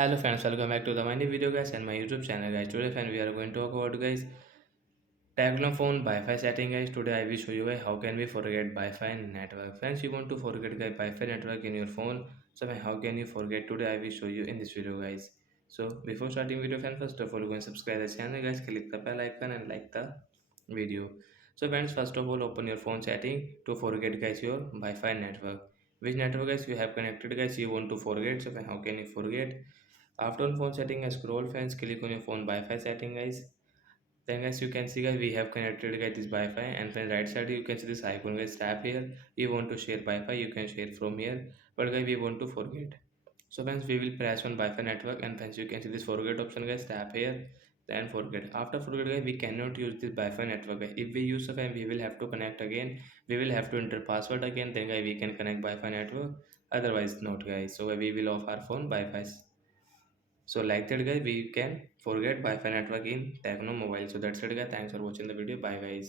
Hello friends, welcome back to the my new video guys and my YouTube channel guys. Today friend we are going to talk about guys Tecno phone Wi-Fi setting guys. Today I will show you guys how can we forget Wi-Fi network. Friends, you want to forget guys Wi-Fi network in your phone. So how can you forget? Today I will show you in this video guys. So before starting video friends, first of all go and subscribe the channel guys. Click the bell icon and like the video. So friends, first of all open your phone setting to forget guys your Wi-Fi network. Which network guys you have connected guys you want to forget. So how can you forget? After on phone setting, scroll friends, click on your phone Wi-Fi setting guys. Then guys you can see guys we have connected guys this Wi-Fi, and from right side you can see this icon guys, tap here. You want to share Wi-Fi, you can share from here, but guys we want to forget. So friends we will press on Wi-Fi network, and friends you can see this forget option guys, tap here, then forget. After forget guys we cannot use this Wi-Fi network guys. If we use the time we will have to connect again, we will have to enter password again, then guys we can connect Wi-Fi network, otherwise not guys. So we will off our phone Wi-Fi. So like that guys, we can forget Wi-Fi network in Tecno mobile. So that's it guys. Thanks for watching the video. Bye guys.